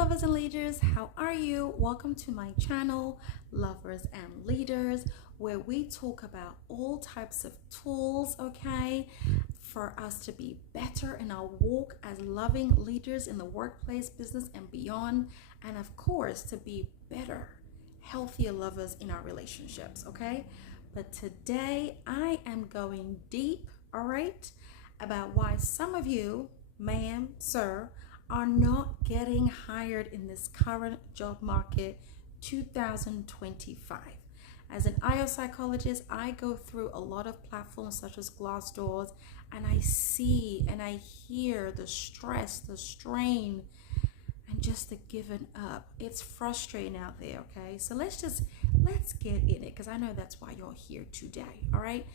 lovers and leaders, how are you? Welcome to my channel, Lovers and Leaders, where we talk about all types of tools, okay, for us to be better in our walk as loving leaders in the workplace, business, and beyond, and of course, to be better, healthier lovers in our relationships, okay? But today I am going deep, all right, about why some of you, ma'am, sir, are not getting hired in this current job market 2025. As an IO psychologist, I go through a lot of platforms such as Glassdoor, and I see and I hear the stress, the strain, and just the giving up. It's frustrating out there, okay? So let's get in it, because I know that's why you're here today, all right?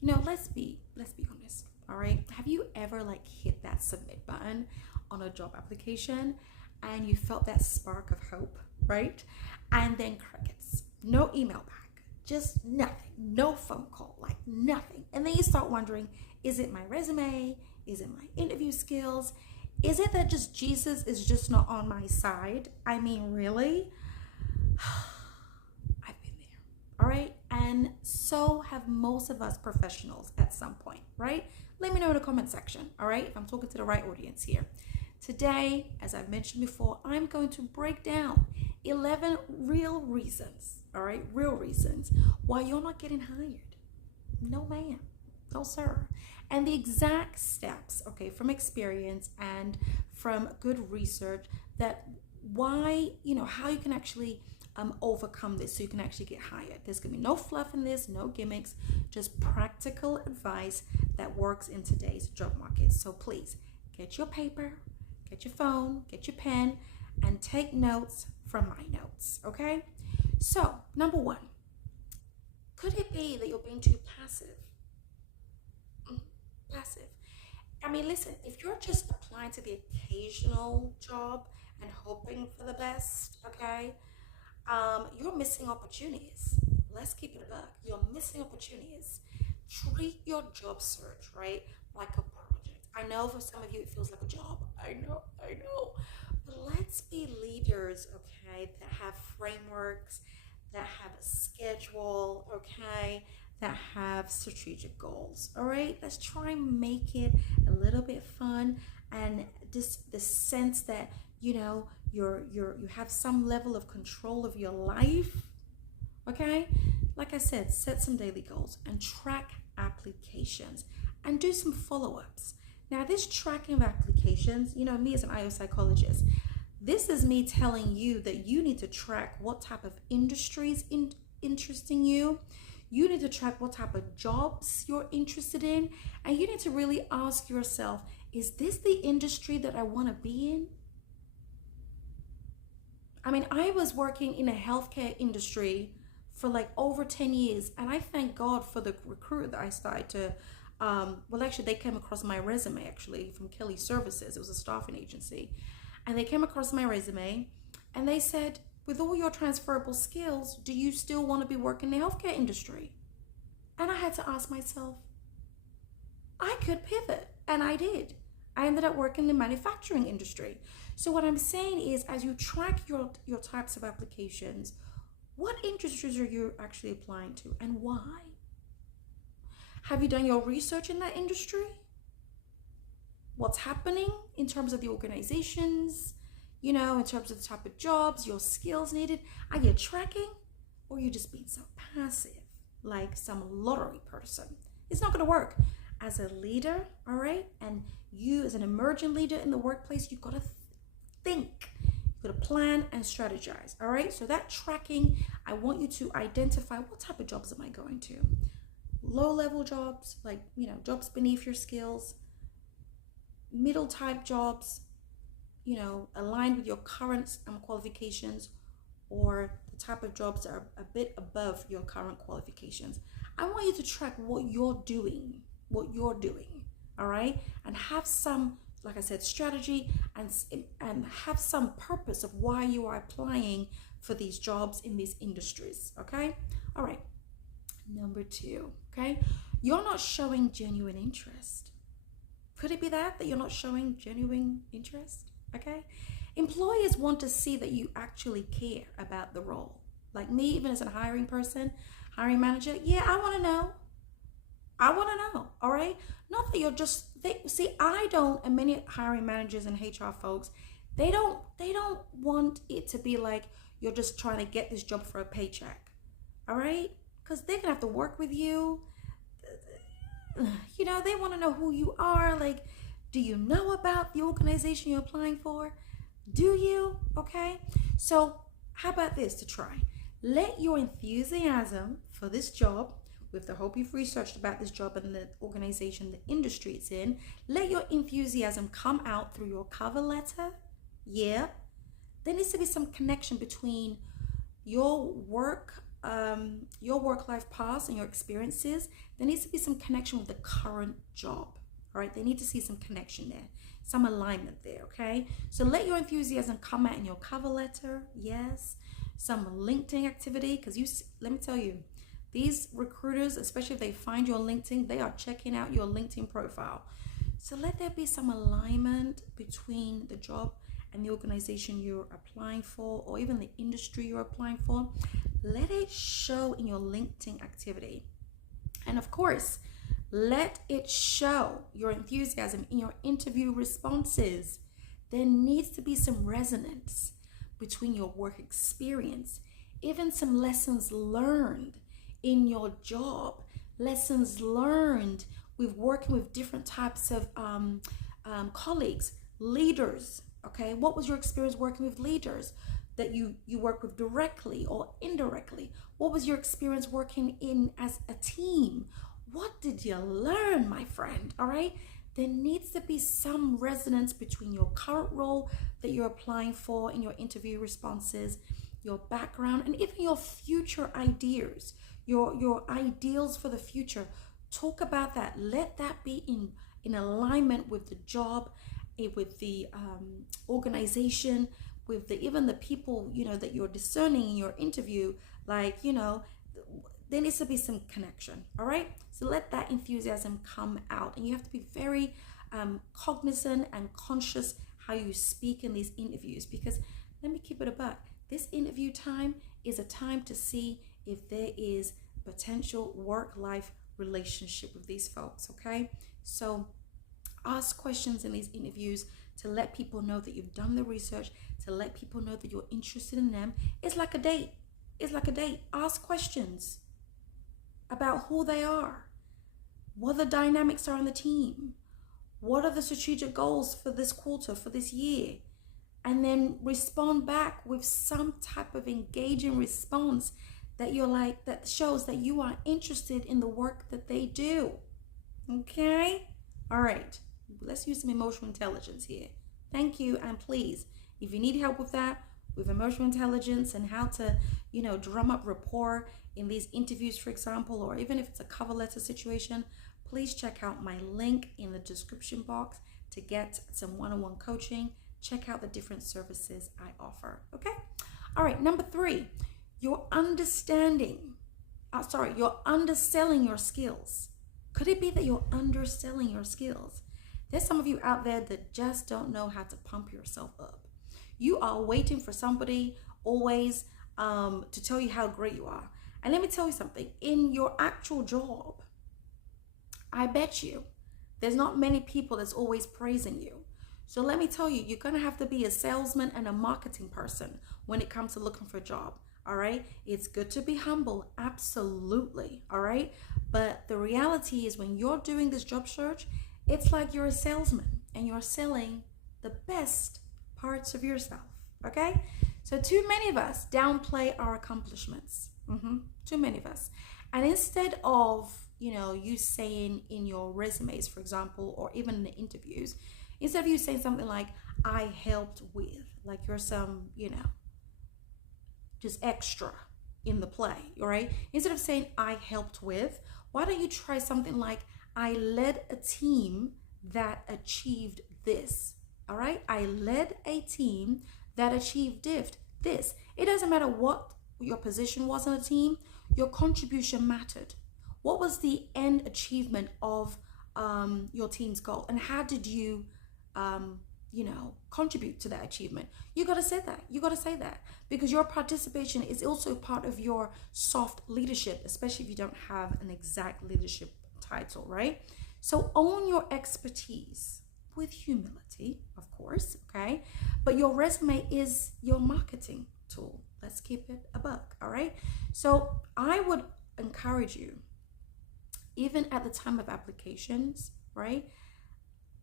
Let's be honest, all right? Have you ever hit that submit button on a job application and you felt that spark of hope, right? And then crickets, no email back, just nothing, no phone call, nothing. And then you start wondering, is it my resume? Is it my interview skills? Is it that just Jesus is just not on my side? I mean, really? I've been there, all right? And so have most of us professionals at some point, right? Let me know in the comment section, all right? If I'm talking to the right audience here. Today, as I've mentioned before, I'm going to break down 11 real reasons, all right? Real reasons why you're not getting hired. No, ma'am. No, sir. And the exact steps, okay, from experience and from good research, that why, how you can actually overcome this so you can actually get hired. There's gonna be no fluff in this, no gimmicks, just practical advice that works in today's job market. So please get your paper, get your phone, get your pen, and take notes from my notes, okay? So, number one, could it be that you're being too passive? Passive. I mean, listen, if you're just applying to the occasional job and hoping for the best, okay, you're missing opportunities. Let's keep it a buck. You're missing opportunities. Treat your job search, right, like a project. I know for some of you it feels like a job. I know. But let's be leaders, okay, that have frameworks, that have a schedule, okay, that have strategic goals. All right, let's try and make it a little bit fun, and just the sense that you have some level of control of your life. Okay, like I said, set some daily goals and track applications and do some follow-ups. Now, this tracking of applications, me as an IO psychologist, this is me telling you that you need to track what type of industries interesting you. You need to track what type of jobs you're interested in, and you need to really ask yourself, is this the industry that I want to be in? I mean, I was working in a healthcare industry for over 10 years, and I thank God for the recruiter that I started to, actually they came across my resume actually from Kelly Services. It was a staffing agency, and they came across my resume and they said, with all your transferable skills, do you still want to be working in the healthcare industry? And I had to ask myself, I could pivot, and I did. I ended up working in the manufacturing industry. So what I'm saying is, as you track your types of applications, what industries are you actually applying to and why? Have you done your research in that industry? What's happening in terms of the organizations, in terms of the type of jobs, your skills needed? Are you tracking, or are you just being so passive like some lottery person? It's not going to work. As a leader, all right, and you as an emerging leader in the workplace, you've got to think. You've got to plan and strategize, all right? So that tracking, I want you to identify, what type of jobs am I going to? Low-level jobs, jobs beneath your skills, middle type jobs, aligned with your current qualifications, or the type of jobs that are a bit above your current qualifications. I want you to track what you're doing, all right? And have some, like I said, strategy, and have some purpose of why you are applying for these jobs in these industries, okay? All right, number two, okay? You're not showing genuine interest. Could it be that you're not showing genuine interest? Okay, Employers want to see that you actually care about the role. Like me, even as a hiring person, hiring manager, yeah, I want to know. I want to know, all right? Not that you're just see, I don't, and many hiring managers and HR folks, they don't want it to be like you're just trying to get this job for a paycheck. All right? Because they're gonna have to work with you. You know, they want to know who you are. Like, do you know about the organization you're applying for? Do you? Okay. So how about this to try? Let your enthusiasm for this job, with the hope you've researched about this job and the organization, the industry it's in, let your enthusiasm come out through your cover letter. Yeah. There needs to be some connection between your work-life past and your experiences. There needs to be some connection with the current job. All right, they need to see some connection there, some alignment there. Okay, so let your enthusiasm come out in your cover letter. Yes, some LinkedIn activity, because let me tell you, these recruiters, especially if they find you on LinkedIn, they are checking out your LinkedIn profile. So let there be some alignment between the job and the organization you're applying for, or even the industry you're applying for. Let it show in your LinkedIn activity. And of course, let it show your enthusiasm in your interview responses. There needs to be some resonance between your work experience, even some lessons learned in your job, lessons learned with working with different types of colleagues, leaders. Okay, what was your experience working with leaders that you work with directly or indirectly? What was your experience working in as a team? What did you learn, my friend? All right, there needs to be some resonance between your current role that you're applying for in your interview responses, your background, and even your future ideas, your ideals for the future. Talk about that. Let that be in alignment with the job, with the organization, with even the people, you know, that you're discerning in your interview. Like, you know, there needs to be some connection. All right, so let that enthusiasm come out, and you have to be very cognizant and conscious how you speak in these interviews, because let me keep it a buck, this interview time is a time to see if there is potential work-life relationship with these folks. Okay, so ask questions in these interviews to let people know that you've done the research, to let people know that you're interested in them. It's like a date. It's like a date. Ask questions about who they are, what the dynamics are on the team, what are the strategic goals for this quarter, for this year, and then respond back with some type of engaging response that you're like, that shows that you are interested in the work that they do. Okay? All right. Let's use some emotional intelligence here. Thank you. And please, if you need help with that, with emotional intelligence and how to, you know, drum up rapport in these interviews, for example, or even if it's a cover letter situation, please check out my link in the description box to get some one-on-one coaching. Check out the different services I offer. Okay. All right. Number 3, you're underselling your skills. Could it be that you're underselling your skills? There's some of you out there that just don't know how to pump yourself up. You are waiting for somebody always to tell you how great you are. And let me tell you something, in your actual job, I bet you there's not many people that's always praising you. So let me tell you, you're going to have to be a salesman and a marketing person when it comes to looking for a job. All right. It's good to be humble. Absolutely. All right. But the reality is, when you're doing this job search, it's like you're a salesman and you're selling the best parts of yourself. Okay. So too many of us downplay our accomplishments. Too many of us. And instead of, you know, you saying in your resumes, for example, or even in the interviews, instead of you saying something like, I helped with, like you're some, you know, just extra in the play, all right? Instead of saying I helped with, why don't you try something like, I led a team that achieved this, all right? I led a team that achieved this. It doesn't matter what your position was on a team, your contribution mattered. What was the end achievement of your team's goal, and how did you contribute to that achievement. You got to say that. You got to say that, because your participation is also part of your soft leadership, especially if you don't have an exact leadership title, right? So own your expertise with humility, of course, okay? But your resume is your marketing tool. Let's keep it a buck, all right? So I would encourage you, even at the time of applications, right?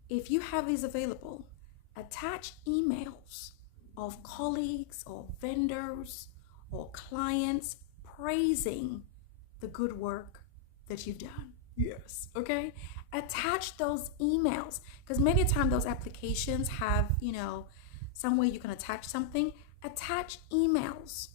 If you have these available, attach emails of colleagues or vendors or clients praising the good work that you've done. Yes. Okay. Attach those emails, because many times those applications have, somewhere you can attach something. Attach emails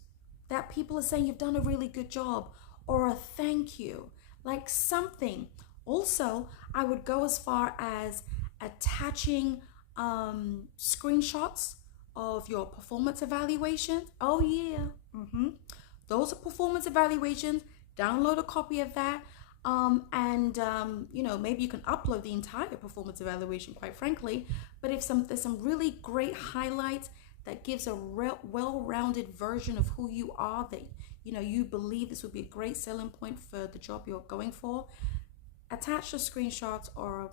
that people are saying you've done a really good job, or a thank you, like something. Also, I would go as far as attaching screenshots of your performance evaluations. Oh yeah. Those are performance evaluations. Download a copy of that. Maybe you can upload the entire performance evaluation, quite frankly. But if there's some really great highlights that gives a well-rounded version of who you are, that you believe this would be a great selling point for the job you're going for, attach the screenshots, or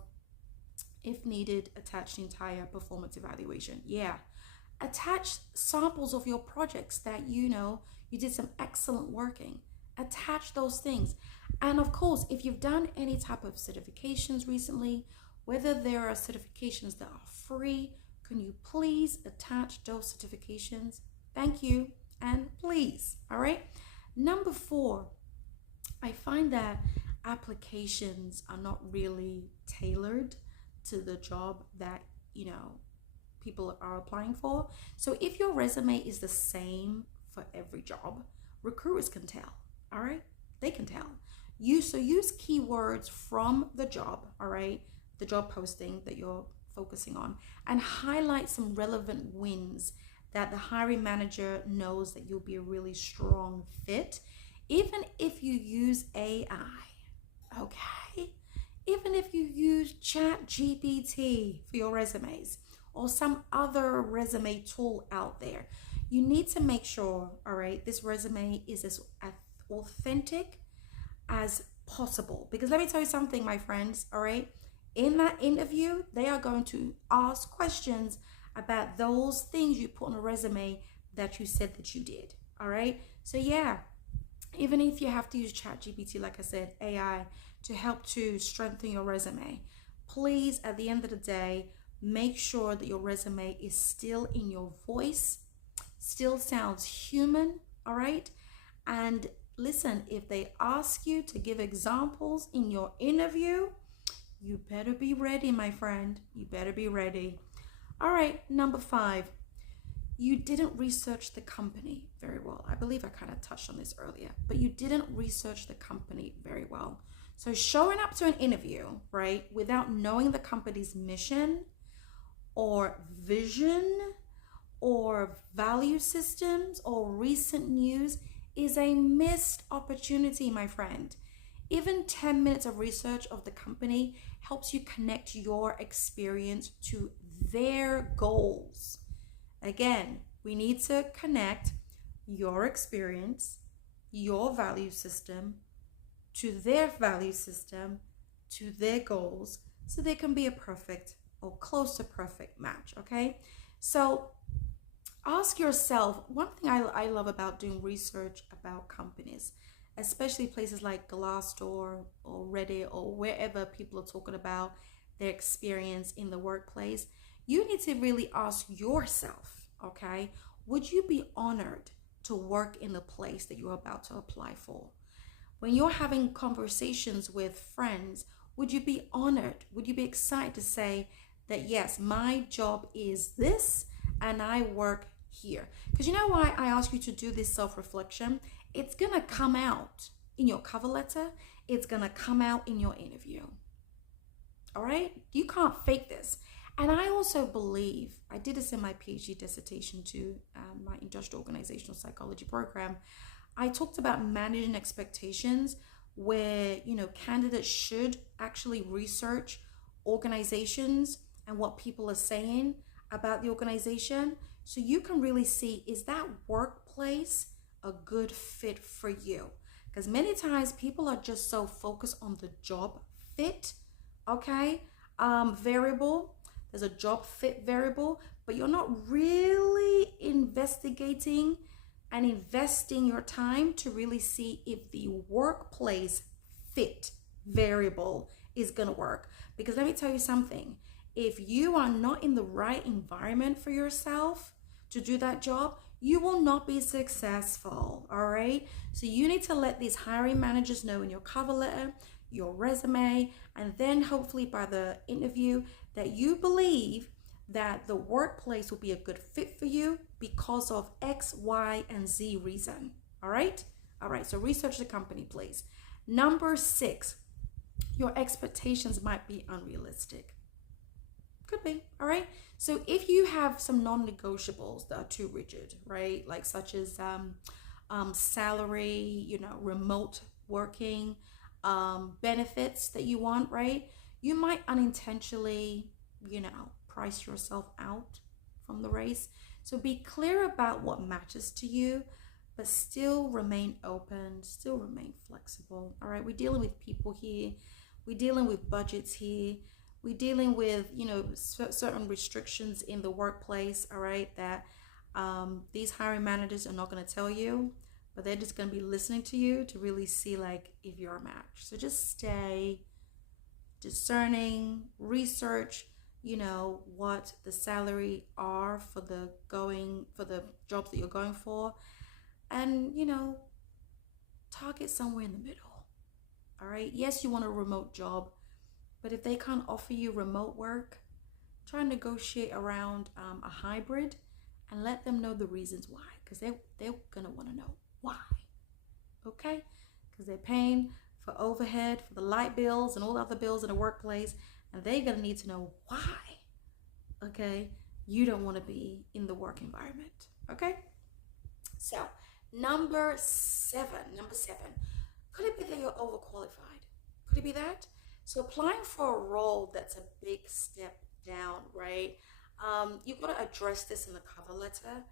if needed, attach the entire performance evaluation. Yeah. Attach samples of your projects that you did some excellent working. Attach those things. And of course, if you've done any type of certifications recently, whether there are certifications that are free, can you please attach those certifications? Thank you. And please. All right. Number 4, I find that applications are not really tailored to the job that people are applying for. So if your resume is the same for every job, recruiters can tell. All right, they can tell. Use keywords from the job, all right, the job posting that you're focusing on, and highlight some relevant wins that the hiring manager knows that you'll be a really strong fit. Even if you use AI, okay? Even if you use ChatGPT for your resumes, or some other resume tool out there, you need to make sure, all right, this resume is as authentic as possible. Because let me tell you something, my friends, all right? In that interview, they are going to ask questions about those things you put on a resume that you said that you did, all right? So yeah, even if you have to use ChatGPT, like I said, AI, to help to strengthen your resume, please, at the end of the day, make sure that your resume is still in your voice, still sounds human, all right? And listen, if they ask you to give examples in your interview, you better be ready, my friend. You better be ready. All right, number 5, you didn't research the company very well. I believe I kind of touched on this earlier, but you didn't research the company very well. So showing up to an interview, right, without knowing the company's mission or vision or value systems or recent news is a missed opportunity, my friend. Even 10 minutes of research of the company helps you connect your experience to their goals. Again, we need to connect your experience, your value system, to their value system, to their goals, so they can be a perfect or close to perfect match, okay? So ask yourself, one thing I love about doing research about companies, especially places like Glassdoor or Reddit or wherever people are talking about their experience in the workplace, you need to really ask yourself, okay, would you be honored to work in the place that you're about to apply for? When you're having conversations with friends, would you be honored? Would you be excited to say that, yes, my job is this and I work here? Because you know why I ask you to do this self-reflection? It's going to come out in your cover letter. It's going to come out in your interview. All right? You can't fake this. And I also believe, I did this in my PhD dissertation too, my industrial organizational psychology program. I talked about managing expectations where, candidates should actually research organizations and what people are saying about the organization so you can really see, is that workplace a good fit for you? Because many times people are just so focused on the job fit, okay, variable. There's a job fit variable, but you're not really investigating and investing your time to really see if the workplace fit variable is going to work. Because let me tell you something, if you are not in the right environment for yourself to do that job, you will not be successful. All right, so you need to let these hiring managers know in your cover letter, your resume, and then hopefully by the interview that you believe that the workplace will be a good fit for you because of X, Y, and Z reason. All right, so research the company, please. Number 6, your expectations might be unrealistic. Could be. All right, so if you have some non-negotiables that are too rigid, right, like such as salary, remote working, benefits that you want, right, you might unintentionally price yourself out from the race. So be clear about what matters to you, but still remain open, still remain flexible. All right, we're dealing with people here, we're dealing with budgets here, we're dealing with certain restrictions in the workplace, all right, that these hiring managers are not going to tell you, but they're just going to be listening to you to really see like if you're a match. So just stay discerning, research what the salary are for the jobs that you're going for, and target somewhere in the middle. All right, yes, you want a remote job, but if they can't offer you remote work, try and negotiate around a hybrid and let them know the reasons why, because they're gonna want to know why. Okay, because they're paying for overhead, for the light bills and all the other bills in the workplace, and they're going to need to know why, okay, you don't want to be in the work environment. Okay, so number seven, could it be that you're overqualified? Could it be that? So applying for a role that's a big step down, right? You've got to address this in the cover letter.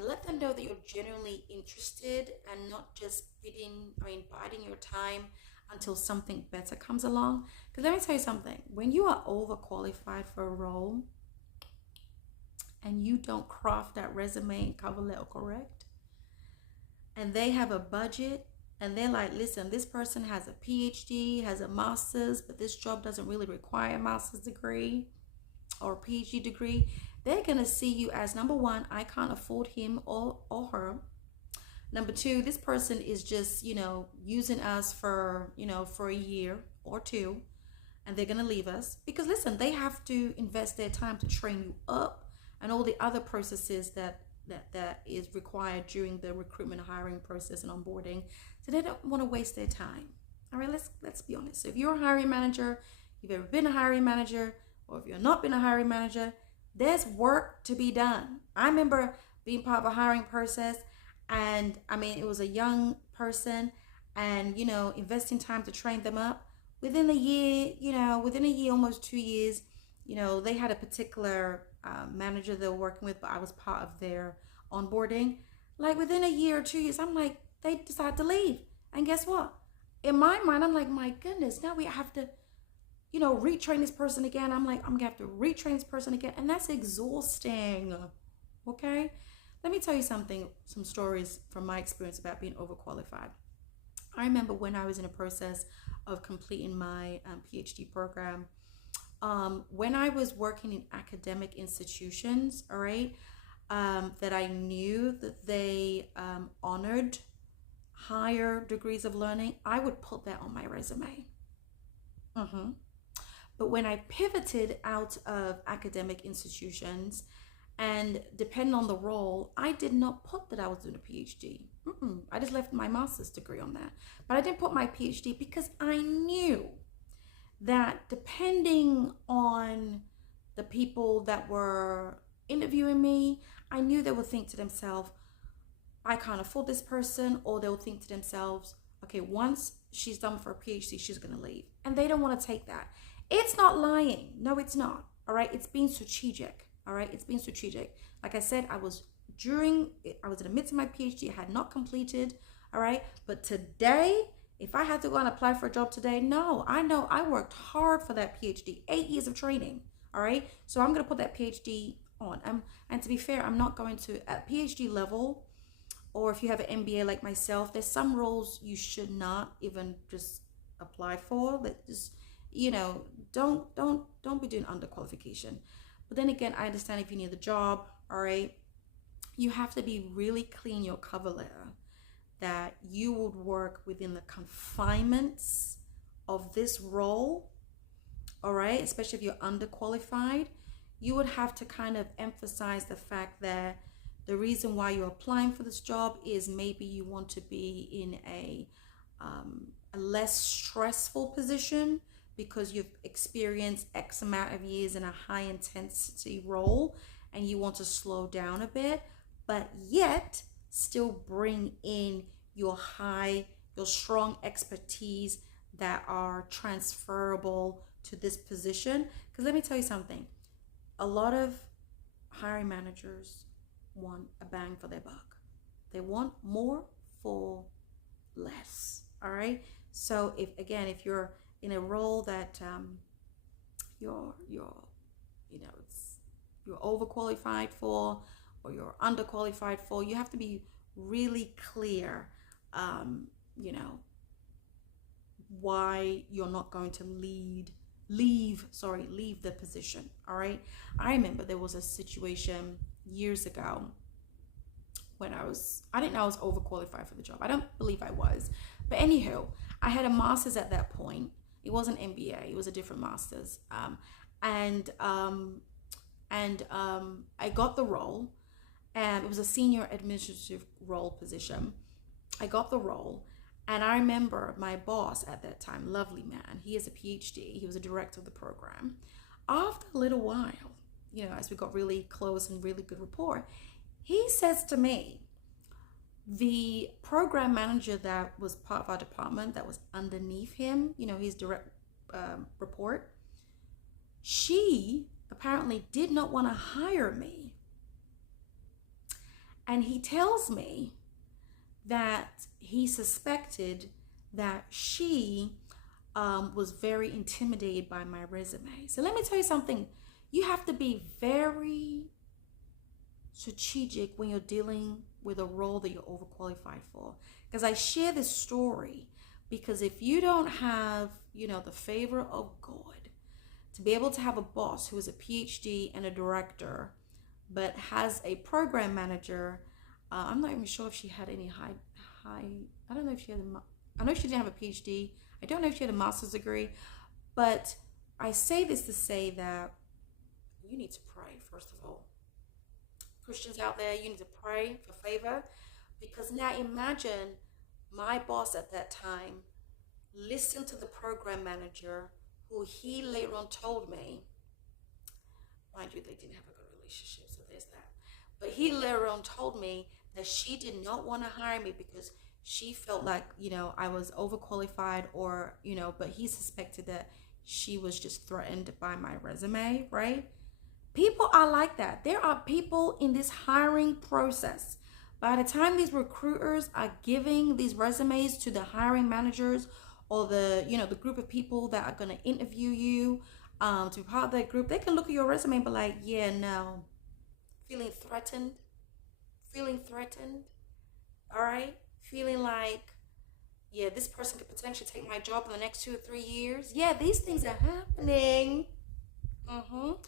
Let them know that you're genuinely interested and not just biding your time until something better comes along. Because let me tell you something, when you are overqualified for a role and you don't craft that resume and cover letter correct, and they have a budget and they're like, listen, this person has a PhD, has a master's, but this job doesn't really require a master's degree or a PhD degree, they're going to see you as, number one, I can't afford him or her. Number two, this person is just, using us for a year or two, and they're going to leave us. Because listen, they have to invest their time to train you up and all the other processes that is required during the recruitment, hiring process and onboarding. So they don't want to waste their time. All right, let's be honest. So if you're a hiring manager, you've ever been a hiring manager, or if you're not been a hiring manager, there's work to be done. I remember being part of a hiring process, and it was a young person, and investing time to train them up. Within a year, almost 2 years, they had a particular manager they were working with, but I was part of their onboarding. Like within a year or 2 years, I'm like, they decided to leave. And guess what? In my mind, I'm like, my goodness, now we have to retrain this person again. I'm like, I'm gonna have to retrain this person again, and that's exhausting. Okay, let me tell you some stories from my experience about being overqualified. I remember when I was in a process of completing my PhD program, when I was working in academic institutions, all right, that I knew that they honored higher degrees of learning, I would put that on my resume. But when I pivoted out of academic institutions, and depending on the role, I did not put that I was doing a PhD. I just left my master's degree on that. But I didn't put my PhD because I knew that depending on the people that were interviewing me, I knew they would think to themselves, I can't afford this person, or they'll think to themselves, okay, once she's done for a PhD, she's going to leave. And they don't want to take that. It's not lying. No, it's not. All right. It's being strategic. All right, it's being strategic. Like I said, I was in the midst of my PhD. I had not completed. All right, but today, if I had to go and apply for a job today, no, I know I worked hard for that PhD, 8 years of training. All right, so I'm gonna put that PhD on. And to be fair, I'm not going to at PhD level, or if you have an MBA like myself, there's some roles you should not even just apply for. That just, don't be doing underqualification. But then again, I understand if you need the job, all right, you have to be really clean your cover letter that you would work within the confinements of this role, all right, especially if you're underqualified. You would have to kind of emphasize the fact that the reason why you're applying for this job is maybe you want to be in a less stressful position because you've experienced X amount of years in a high intensity role and you want to slow down a bit, but yet still bring in your strong expertise that are transferable to this position. Because let me tell you something, a lot of hiring managers want a bang for their buck. They want more for less. All right. So if you're in a role that you're overqualified for, or you're underqualified for, you have to be really clear, why you're not going to leave the position. All right. I remember there was a situation years ago when I didn't know I was overqualified for the job. I don't believe I was. But anywho, I had a master's at that point. It wasn't MBA, it was a different master's. I got the role, and it was a senior administrative role position. I got the role, and I remember my boss at that time, lovely man, he has a PhD, he was a director of the program. After a little while, as we got really close and really good rapport, he says to me, the program manager that was part of our department that was underneath him, his direct report, she apparently did not want to hire me. And he tells me that he suspected that she was very intimidated by my resume. So let me tell you something. You have to be very strategic when you're dealing with a role that you're overqualified for. Because I share this story because if you don't have, the favor of God to be able to have a boss who is a PhD and a director, but has a program manager, I'm not even sure if she had any high. I don't know if she had I know she didn't have a PhD. I don't know if she had a master's degree, but I say this to say that you need to pray, first of all. Christians out there, you need to pray for favor, because now imagine my boss at that time listened to the program manager, who he later on told me, mind you, they didn't have a good relationship, so there's that. But he later on told me that she did not want to hire me because she felt like, I was overqualified, or, but he suspected that she was just threatened by my resume, right? People are like that. There are people in this hiring process. By the time these recruiters are giving these resumes to the hiring managers, or the group of people that are going to interview you to be part of that group, they can look at your resume and be like, yeah, no. Feeling threatened. All right. Feeling like, yeah, this person could potentially take my job in the next 2 or 3 years. Yeah, these things are happening. So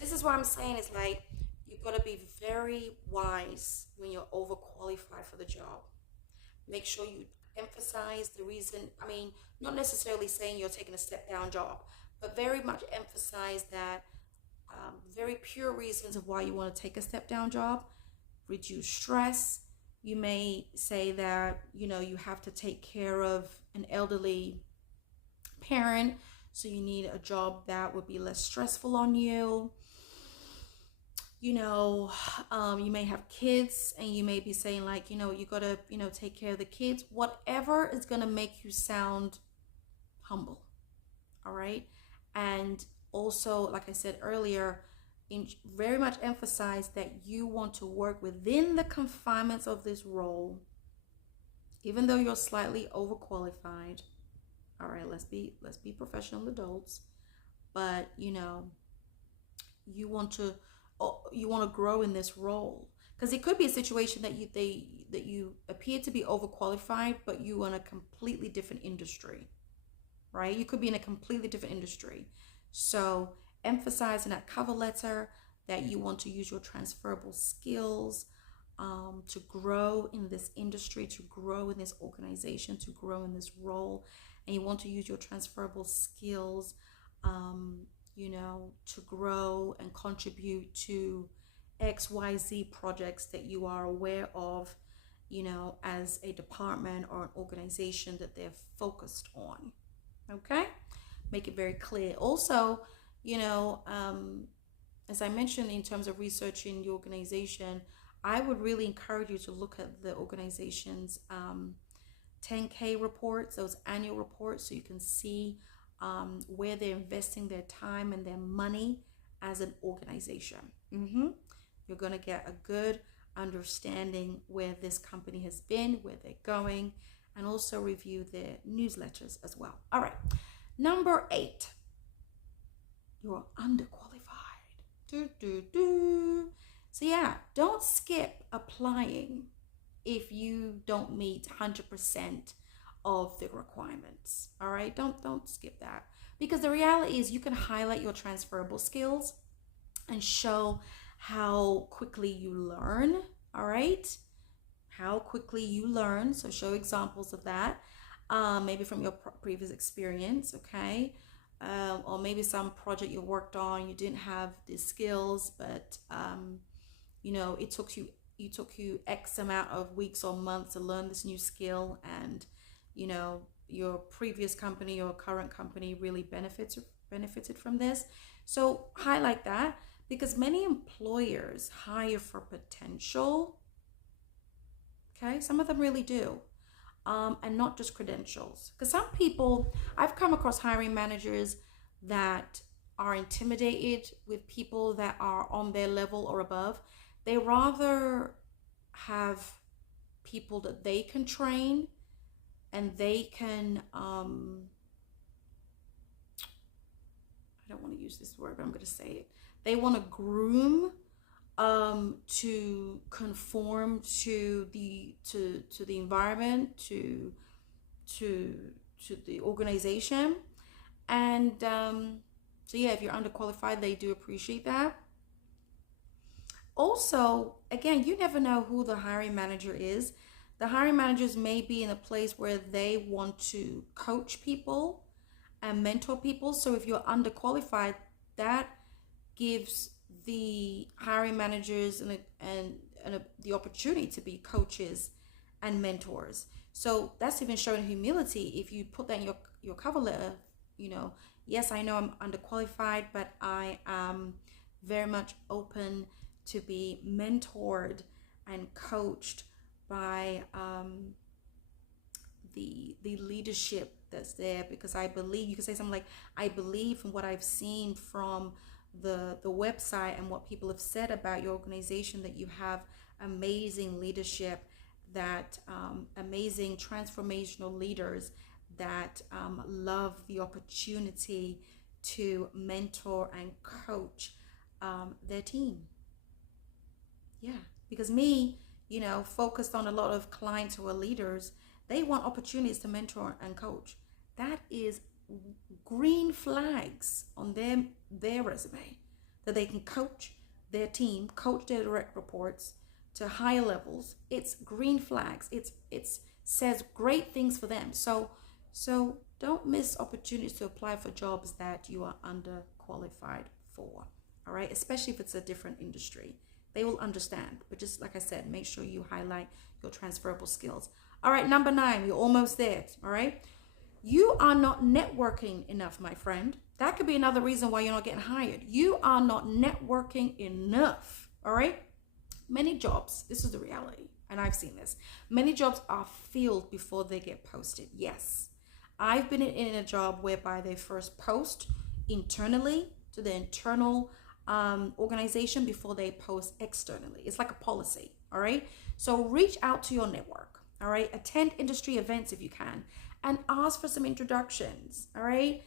this is what I'm saying, is like, you've got to be very wise when you're overqualified for the job. Make sure you emphasize the reason. I mean, not necessarily saying you're taking a step down job, but very much emphasize that very pure reasons of why you want to take a step down job. Reduce stress. You may say that, you have to take care of an elderly parent, so you need a job that would be less stressful on you. You may have kids, and you may be saying like, you gotta, take care of the kids. Whatever is gonna make you sound humble. All right. And also, like I said earlier, very much emphasize that you want to work within the confinements of this role, even though you're slightly overqualified. All right, let's be professional adults, but you know, you want to grow in this role, because it could be a situation that you appear to be overqualified, but you in a completely different industry, right? You could be in a completely different industry. So emphasize in that cover letter that you want to use your transferable skills to grow in this industry, to grow in this organization, to grow in this role. And you want to use your transferable skills, to grow and contribute to XYZ projects that you are aware of, as a department or an organization that they're focused on. Okay? Make it very clear. Also, as I mentioned, in terms of researching the organization, I would really encourage you to look at the organization's 10K reports, those annual reports, so you can see where they're investing their time and their money as an organization. You're going to get a good understanding where this company has been, where they're going, and also review their newsletters as well. All right. Number 8, you're underqualified. So yeah, don't skip applying if you don't meet 100% of the requirements. All right, don't skip that, because the reality is you can highlight your transferable skills and show how quickly you learn. All right, how quickly you learn. So show examples of that, maybe from your previous experience. Okay. Or maybe some project you worked on, you didn't have the skills, but it took you X amount of weeks or months to learn this new skill, and your previous company or current company really benefited from this. So highlight that, because many employers hire for potential. Okay, some of them really do. And not just credentials. Because some people, I've come across hiring managers that are intimidated with people that are on their level or above. They rather have people that they can train and they can, I don't want to use this word, but I'm going to say it. They want to groom to conform to the environment, to the organization, and so yeah, if you're underqualified, they do appreciate that. Also, again, you never know who the hiring manager is. The hiring managers may be in a place where they want to coach people and mentor people. So if you're underqualified, that gives the hiring managers and the opportunity to be coaches and mentors. So that's even showing humility. If you put that in your cover letter, yes, I know I'm underqualified, but I am very much open to be mentored and coached by the leadership that's there, because I believe, you can say something like, I believe from what I've seen from the website and what people have said about your organization, that you have amazing leadership, that amazing transformational leaders that love the opportunity to mentor and coach their team. Yeah, because me, focused on a lot of clients who are leaders, they want opportunities to mentor and coach. That is green flags on their resume, that they can coach their team, coach their direct reports to higher levels. It's green flags. It says great things for them. So don't miss opportunities to apply for jobs that you are underqualified for. All right, especially if it's a different industry. They will understand. But just like I said, make sure you highlight your transferable skills. All right, number 9, you're almost there. All right. You are not networking enough, my friend. That could be another reason why you're not getting hired. You are not networking enough. All right. Many jobs, this is the reality, and I've seen this. Many jobs are filled before they get posted. Yes. I've been in a job whereby they first post internally to the internal organization before they post externally. It's like a policy, all right? So reach out to your network, all right? Attend industry events if you can, and ask for some introductions, all right?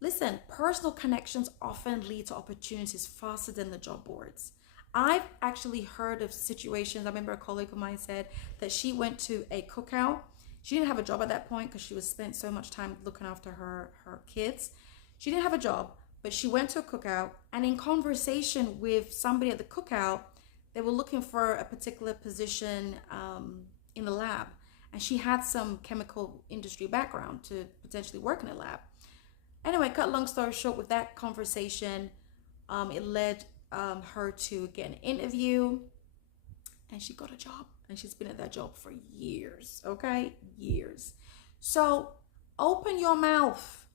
Listen, personal connections often lead to opportunities faster than the job boards. I've actually heard of situations. I remember a colleague of mine said that she went to a cookout. She didn't have a job at that point because she was spent so much time looking after her kids. She didn't have a job, but she went to a cookout, and in conversation with somebody at the cookout, they were looking for a particular position in the lab, and she had some chemical industry background to potentially work in a lab. Anyway, cut long story short, with that conversation, it led her to get an interview, and she got a job, and she's been at that job for years. Okay, years. So open your mouth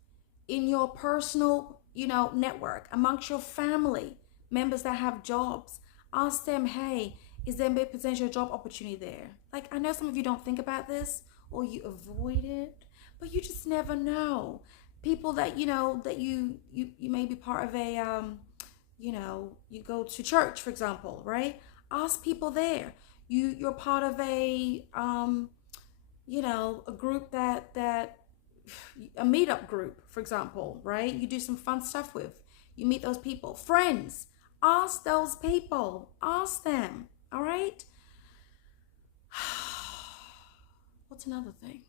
in your personal, network, amongst your family members that have jobs. Ask them, hey, is there a potential job opportunity there? Like, I know some of you don't think about this, or you avoid it, but you just never know. People that that you may be part of a you go to church, for example, right? Ask people there. You're part of a a group that a meetup group, for example, right? You do some fun stuff with. You meet those people, friends. Ask those people. Ask them. All right. What's another thing?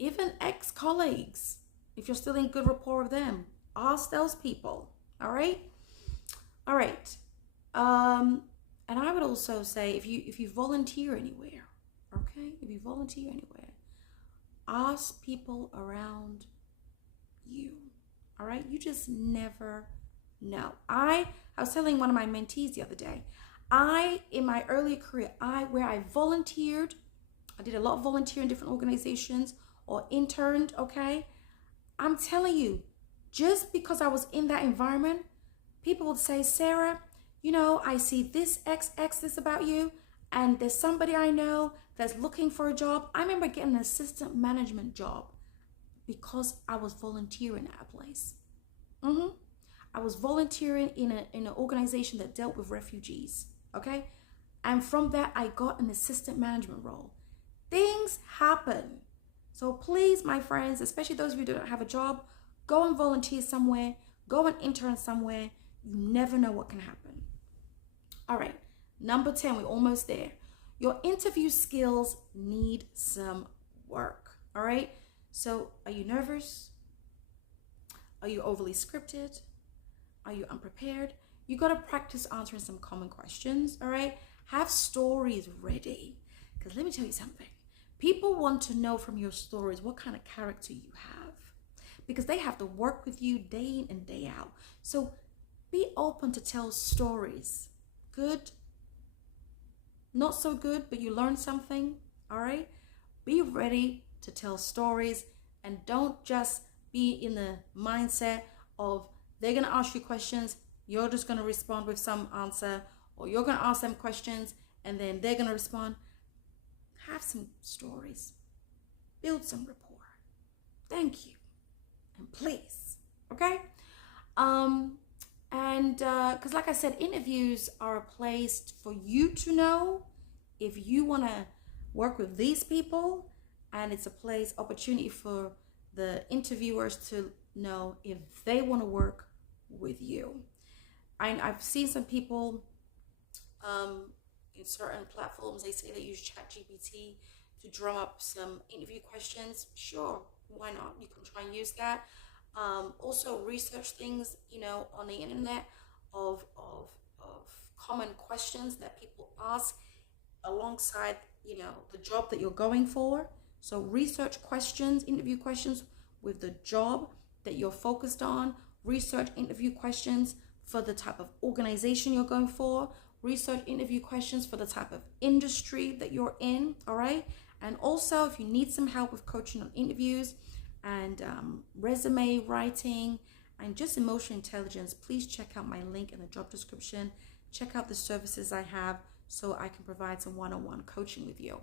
Even ex-colleagues, if you're still in good rapport with them, ask those people. All right. And I would also say, if you volunteer anywhere, okay, if you volunteer anywhere, ask people around you. All right, you just never know. I was telling one of my mentees the other day, in my early career, where I volunteered, I did a lot of volunteering in different organizations or interned, okay? I'm telling you, just because I was in that environment, people would say, Sarah, I see this this about you, and there's somebody I know that's looking for a job. I remember getting an assistant management job because I was volunteering at a place. I was volunteering in an organization that dealt with refugees, okay? And from that, I got an assistant management role. Things happen. So please, my friends, especially those of you who don't have a job, go and volunteer somewhere, go and intern somewhere. You never know what can happen. All right, number 10, we're almost there. Your interview skills need some work, all right? So are you nervous? Are you overly scripted? Are you unprepared? You got to practice answering some common questions, all right? Have stories ready, because let me tell you something. People want to know from your stories what kind of character you have, because they have to work with you day in and day out. So be open to tell stories. Good, not so good, but you learn something, all right? Be ready to tell stories, and don't just be in the mindset of they're going to ask you questions, you're just going to respond with some answer, or you're going to ask them questions and then they're going to respond. Have some stories. Build some rapport. Thank you. And please. Okay? Because like I said, interviews are a place for you to know if you want to work with these people, and it's a opportunity for the interviewers to know if they want to work with you. I've seen some people in certain platforms, they say they use ChatGPT to drum up some interview questions. Sure, why not? You can try and use that. Also research things, on the internet of common questions that people ask alongside, the job that you're going for. So research questions, interview questions with the job that you're focused on. Research interview questions for the type of organization you're going for. Research interview questions for the type of industry that you're in, all right? And also, if you need some help with coaching on interviews and resume writing and just emotional intelligence, please check out my link in the job description. Check out the services I have so I can provide some one-on-one coaching with you.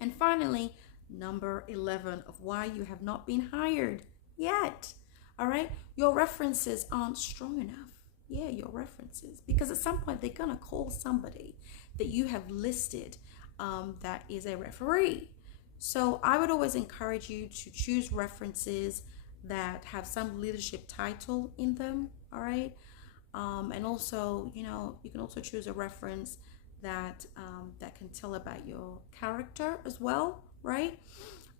And finally, number 11 of why you have not been hired yet. All right. Your references aren't strong enough. Yeah, your references. Because at some point, they're going to call somebody that you have listed that is a referee. So I would always encourage you to choose references that have some leadership title in them. All right. And also, you can also choose a reference that that can tell about your character as well, right?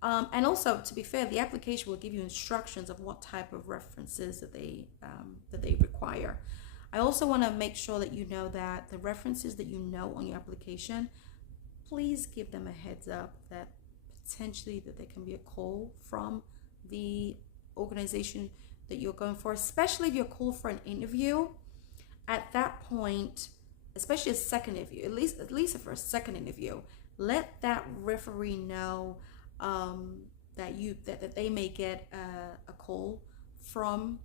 And also, to be fair, the application will give you instructions of what type of references that they require. I also want to make sure that you know that the references that you know on your application, please give them a heads up that potentially that there can be a call from the organization that you're going for, especially if you're called for an interview. At that point, especially a second interview, at least for a second interview, let that referee know that they may get a call from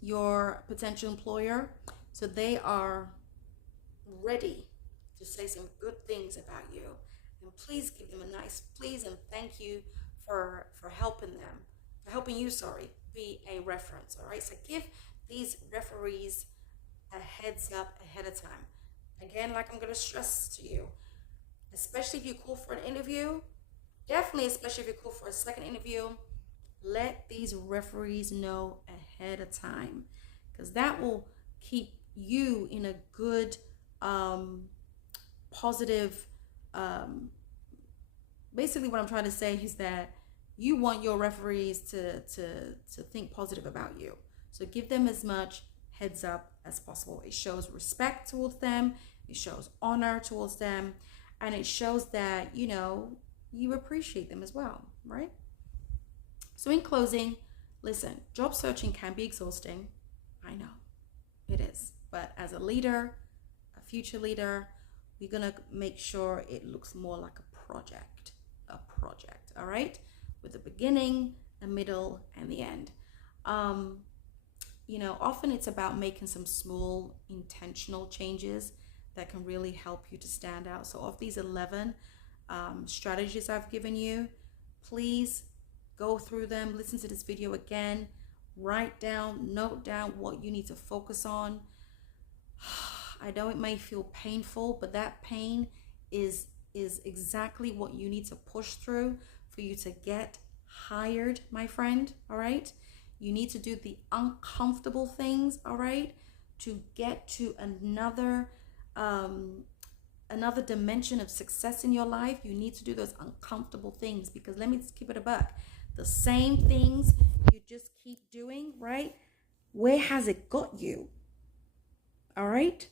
your potential employer, so they are ready to say some good things about you. And please give them a nice please and thank you for helping you, be a reference. All right, so give these referees a heads up ahead of time. Again, like I'm going to stress to you, especially if you call for an interview, definitely especially if you call for a second interview, let these referees know ahead of time, because that will keep you in a good positive basically what I'm trying to say is that you want your referees to think positive about you. So give them as much heads up as possible. It shows respect towards them, it shows honor towards them, and it shows that you appreciate them as well, right? So in closing, listen, job searching can be exhausting. I know it is, but as a leader, a future leader, we're gonna make sure it looks more like a project, all right, with the beginning, the middle, and the end. Often it's about making some small intentional changes that can really help you to stand out. So of these 11 strategies I've given you, please go through them, listen to this video again, note down what you need to focus on. I know it may feel painful, but that pain is exactly what you need to push through for you to get hired, my friend. All right, you need to do the uncomfortable things, all right, to get to another dimension of success in your life. You need to do those uncomfortable things, because let me just keep it a buck, the same things you just keep doing, right? Where has it got you? All right,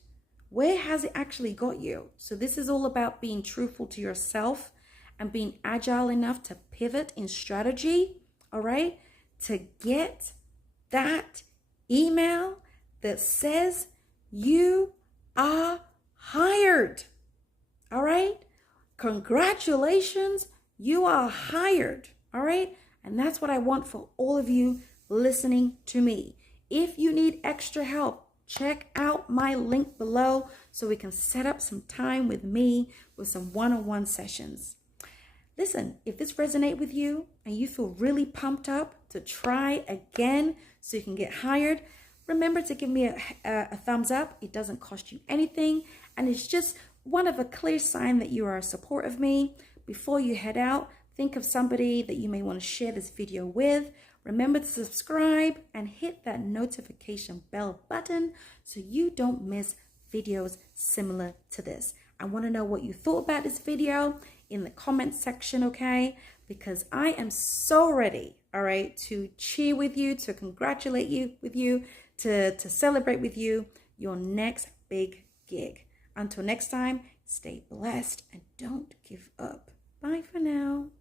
where has it actually got you? So this is all about being truthful to yourself and being agile enough to pivot in strategy, all right, to get that email that says you are hired. All right, congratulations, you are hired. All right, and that's what I want for all of you listening to me. If you need extra help, check out my link below so we can set up some time with me with some one-on-one sessions. Listen, if this resonates with you and you feel really pumped up to try again so you can get hired, remember to give me a thumbs up. It doesn't cost you anything, and it's just one of a clear sign that you are a support of me. Before you head out, think of somebody that you may want to share this video with. Remember to subscribe and hit that notification bell button so you don't miss videos similar to this. I want to know what you thought about this video in the comment section, okay? Because I am so ready, all right, to cheer with you, to congratulate you with you, to celebrate with you your next big gig. Until next time, stay blessed and don't give up. Bye for now.